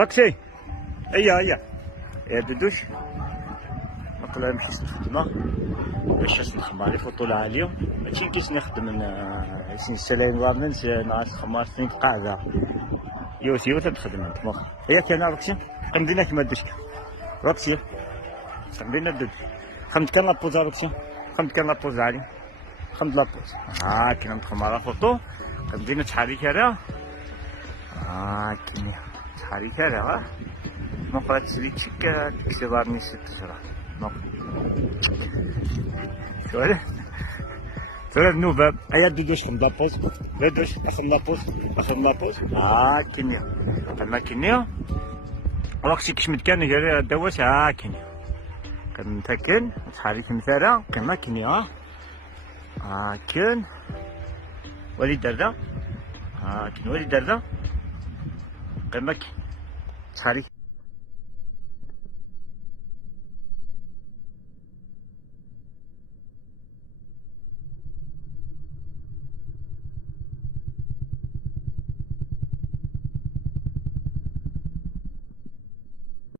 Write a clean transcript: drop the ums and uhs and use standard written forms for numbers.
راكشي هيا يا دودوش نقول نحس الخدمة باش نخمر لي فوطو العالية ماشي كيش نخدم سين السلايم غارمنت ناس خمار سنين قاعدة يوتي تخدم انت مخ هيا كان راكشي قمدينا كيما دوشك راكشي قمدينا دود خمت كان لابوز راكشي خمت كان لابوز عالي خمت لابوز كنا نتخمر فوطو قمدينا تحالي كرا كيما تحالي كرا ما قرات سليتشك كسبارني ست سرعة ما شوالي شوالي النوبة أيا دودوش خم لابوز دودوش أخم لابوز كينيا أما كينيا وقتي كش متكان غير دواش كينيا كنتاكن تحالي كمثالة كما كينيا كن ولي دردا كن ولي دردا كما كي تحالي